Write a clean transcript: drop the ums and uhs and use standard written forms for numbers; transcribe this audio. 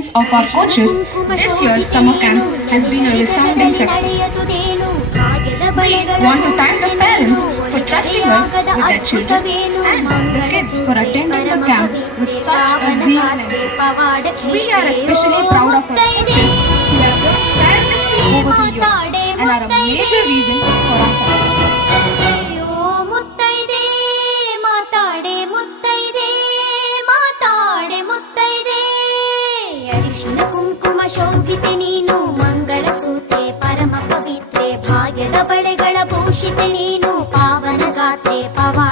presence of our coaches, this year's summer camp has been a resounding success. We want to thank the parents for trusting us with their children and the kids for attending the camp with such a zeal and effort. We are especially proud of our coaches who have worked tirelessly over the years and are a major reason for our success. ಕುಂಕುಮ ಶೋಭಿತೆ ನೀನು ಮಂಗಳ ಸೂತೆ ಪರಮ ಪವಿತ್ರೆ ಭಾಗ್ಯದ ಬಳೆಗಳ ಭೂಷಿತೆ ನೀನು ಪಾವನ ಗಾತ್ರೆ ಪವಾಡ